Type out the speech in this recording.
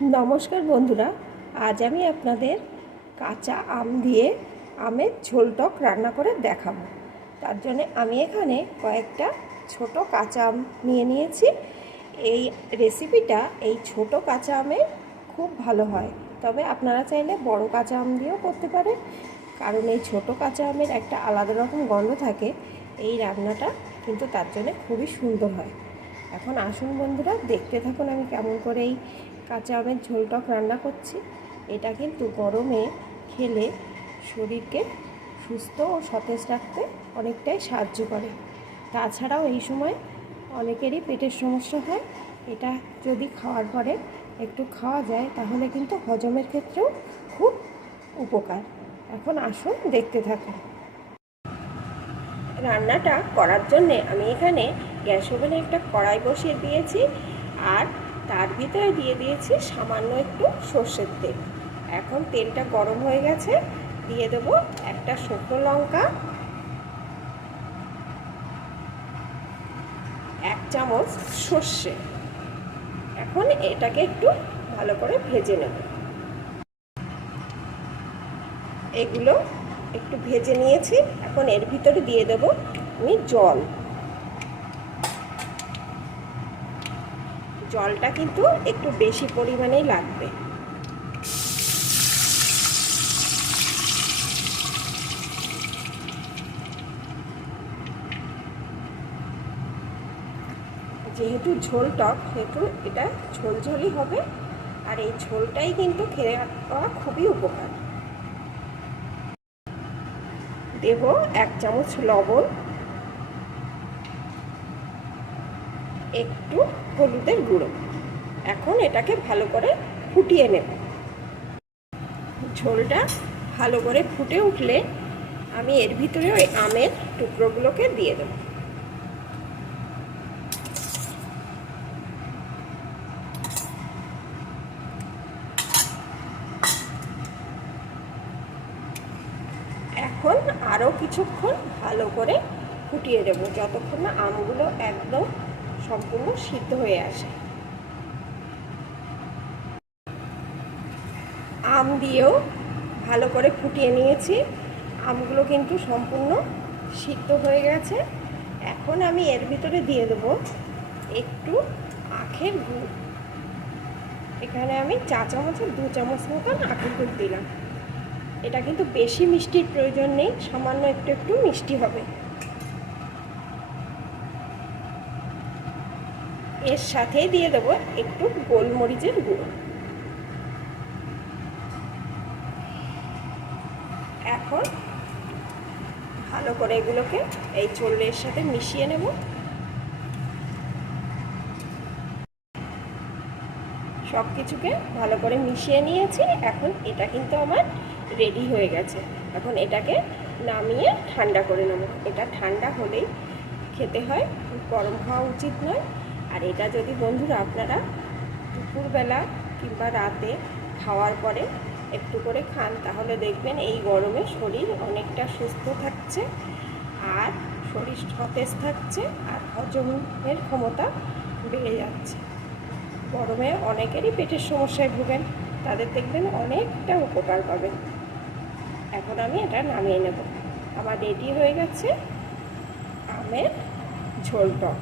নমস্কার বন্ধুরা, আজ আমি আপনাদের কাঁচা আম দিয়ে আমের ঝোল টক রান্না করে দেখাবো। তার জন্য আমি এখানে কয়েকটা ছোট কাঁচা আম নিয়ে নিয়েছি। এই রেসিপিটা এই ছোট কাঁচা আমে খুব ভালো হয়। তবে আপনারা চাইলে বড় কাঁচা আম দিয়েও করতে পারেন। কারণ এই ছোট কাঁচা আমের একটা আলাদা রকম গন্ধ থাকে। এই রান্নাটা কিন্তু তার জন্য খুবই সুন্দর হয়। এখন আসুন বন্ধুরা, দেখতে থাকুন আমি কেমন করে এই কাঁচা আমের ঝোলটক রান্না করছি। এটা কিন্তু গরমে খেলে শরীরকে সুস্থ ও সতেজ রাখতে অনেকটাই সাহায্য করে। তাছাড়াও এই সময় অনেকেরই পেটের সমস্যা হয়। এটা যদি খাওয়ার পরে একটু খাওয়া যায়, তাহলে কিন্তু হজমের ক্ষেত্রেও খুব উপকার। এখন আসুন দেখতে থাকুন। রান্নাটা করার জন্যে আমি এখানে গ্যাস ওভেনে একটা কড়াই বসিয়ে দিয়েছি আর তার ভিতরে দিয়ে দিয়েছি সামান্য একটু সর্ষের তেল। এখন তেলটা গরম হয়ে গেছে, দিয়ে দেবো একটা শুকনো লঙ্কা, এক চামচ সর্ষে। এখন এটাকে একটু ভালো করে ভেজে নেব। এগুলো একটু ভেজে নিয়েছি। এখন এর ভিতরে দিয়ে দেব আমি জল। জলটা কিন্তু একটু বেশি পরিমাণেই লাগবে। যেহেতু ঝোল টক, সেহেতু এটা ঝোলঝোলই হবে। আর এই ঝোলটাই কিন্তু খেয়ে পাওয়া খুবই উপকার। দেব এক চামচ লবণ। একটু হলুদের গুঁড়ো। এখন এটাকে ভালো করে ফুটিয়ে নেব। ঝোলটা ভালো করে ফুটে উঠলে আমি এর ভিতরে ওই আমের টুকরোগুলোকে দিয়ে দেব। এখন আরও কিছুক্ষণ ভালো করে ফুটিয়ে দেবো। যতক্ষণ না আমগুলো একদম সম্পূর্ণ সিদ্ধ হয়ে আসে। আম দিয়েও ভালো করে ফুটিয়ে নিয়েছি। আমগুলো কিন্তু সম্পূর্ণ সিদ্ধ হয়ে গেছে। এখন আমি এর ভিতরে দিয়ে দেবো একটু আখের গুড়। এখানে আমি চা চামচের দু চামচ মতন আখের গুড় দিলাম। এটা কিন্তু বেশি মিষ্টির প্রয়োজন নেই, সামান্য একটু একটু মিষ্টি হবে। এর সাথেই দিয়ে দেবো একটু গোলমরিচের গুঁড়ো। এখন ভালো করে এগুলোকে এই চল্লের সাথে মিশিয়ে নেব। সব কিছুকে ভালো করে মিশিয়ে নিয়েছি, এখন এটা কিন্তু আমার রেডি হয়ে গেছে। এখন এটাকে নামিয়ে ঠান্ডা করে নেব। এটা ঠান্ডা হলেই খেতে হয়, গরম হওয়া উচিত নয়। আর এটা যদি বন্ধুরা আপনারা দুপুরবেলা কিংবা রাতে খাওয়ার পরে একটু করে খান, তাহলে দেখবেন এই গরমে শরীর অনেকটা সুস্থ থাকছে আর শরীর সতেজ থাকছে আর হজমের ক্ষমতা বেড়ে যাচ্ছে। গরমে অনেকেরই পেটের সমস্যায় ভুগেন, তাদের দেখবেন অনেকটা উপকার পাবেন। এখন আমি এটা নামিয়ে নেব। আমার রেডি হয়ে গেছে আমের ঝোল টক।